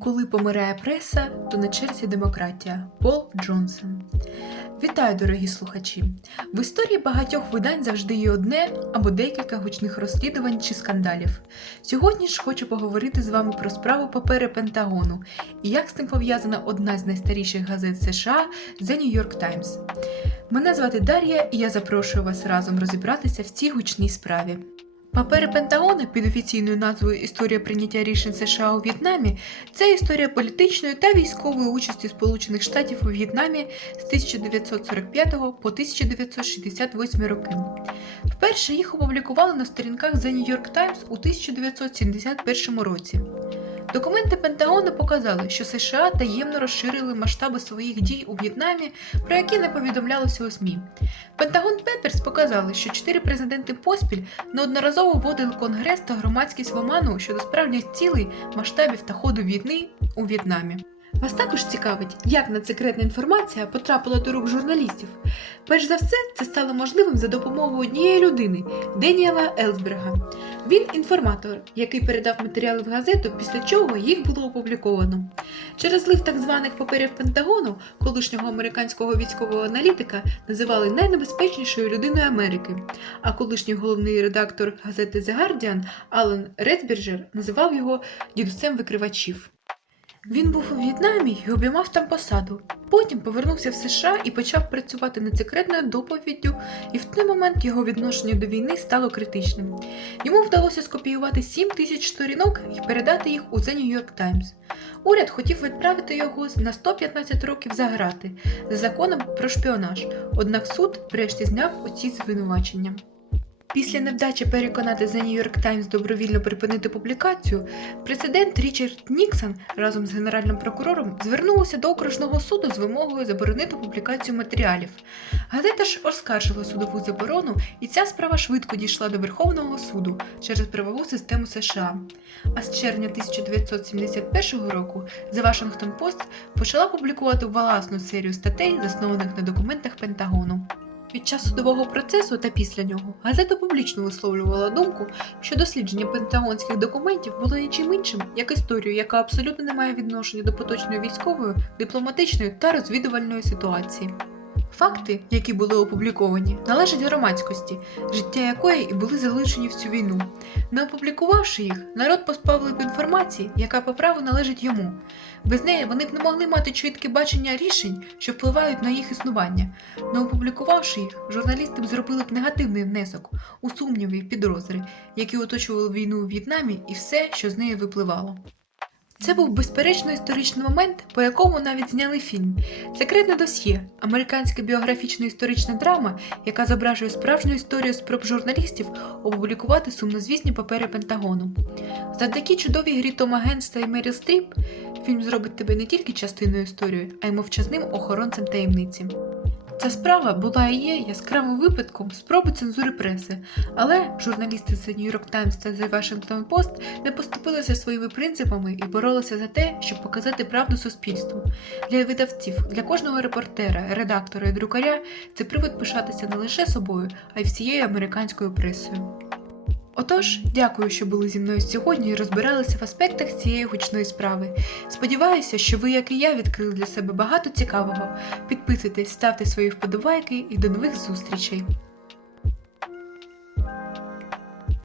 Коли помирає преса, то на черзі демократія. Пол Джонсон. Вітаю, дорогі слухачі! В історії багатьох видань завжди є одне або декілька гучних розслідувань чи скандалів. Сьогодні ж хочу поговорити з вами про справу папери Пентагону і як з цим пов'язана одна з найстаріших газет США The New York Times. Мене звати Дар'я, і я запрошую вас разом розібратися в цій гучній справі. Папери Пентагону під офіційною назвою Історія прийняття рішень США у В'єтнамі це історія політичної та військової участі Сполучених Штатів у В'єтнамі з 1945 по 1968 роки. Вперше їх опублікували на сторінках The New York Times у 1971 році. Документи Пентагону показали, що США таємно розширили масштаби своїх дій у В'єтнамі, про які не повідомлялося у СМІ. Пентагон Пеперс показали, що чотири президенти поспіль неодноразово вводили Конгрес та громадськість в оману щодо справжніх цілей, масштабів та ходу війни у В'єтнамі. Вас також цікавить, як надсекретна інформація потрапила до рук журналістів. Перш за все, це стало можливим за допомогою однієї людини Деніела Елсберга. Він інформатор, який передав матеріали в газету, після чого їх було опубліковано. Через злив так званих паперів Пентагону, колишнього американського військового аналітика називали найнебезпечнішою людиною Америки. А колишній головний редактор газети The Guardian Алан Редберджер називав його дідусем викривачів. Він був у В'єтнамі і обіймав там посаду. Потім повернувся в США і почав працювати над секретною доповіддю, і в той момент його відношення до війни стало критичним. Йому вдалося скопіювати 7 тисяч сторінок і передати їх у The New York Times. Уряд хотів відправити його на 115 років за грати за законом про шпіонаж, однак суд врешті зняв оці звинувачення. Після невдачі переконати The New York Times добровільно припинити публікацію, президент Річард Ніксон разом з генеральним прокурором звернулися до окружного суду з вимогою заборонити публікацію матеріалів. Газета ж оскаржила судову заборону, і ця справа швидко дійшла до Верховного суду через правову систему США. А з червня 1971 року The Washington Post почала публікувати власну серію статей, заснованих на документах Пентагону. Під час судового процесу та після нього газета публічно висловлювала думку, що дослідження пентагонських документів було нічим іншим, як історію, яка абсолютно не має відношення до поточної військової, дипломатичної та розвідувальної ситуації. Факти, які були опубліковані, належать громадськості, життя якої і були залучені в цю війну. Не опублікувавши їх, народ позбавив інформації, яка по праву належить йому. Без неї вони б не могли мати чітке бачення рішень, що впливають на їх існування. Не опублікувавши їх, журналісти б зробили б негативний внесок у сумніви і підозри, які оточували війну у В'єтнамі і все, що з неї випливало. Це був безперечно історичний момент, по якому навіть зняли фільм. Секретне досьє американська біографічна історична драма, яка зображує справжню історію спроб журналістів опублікувати сумнозвісні папери Пентагону. Завдяки чудовій грі Тома Генста і Меріл Стріп, фільм зробить тебе не тільки частиною історії, а й мовчазним охоронцем таємниці. Ця справа була і є яскравим випадком спроби цензури преси, але журналісти з New York Times та The Washington Post не поступилися своїми принципами і боролися за те, щоб показати правду суспільству. Для видавців, для кожного репортера, редактора і друкаря це привод пишатися не лише собою, а й всією американською пресою. Отож, дякую, що були зі мною сьогодні і розбиралися в аспектах цієї гучної справи. Сподіваюся, що ви, як і я, відкрили для себе багато цікавого. Підписуйтесь, ставте свої вподобайки і до нових зустрічей!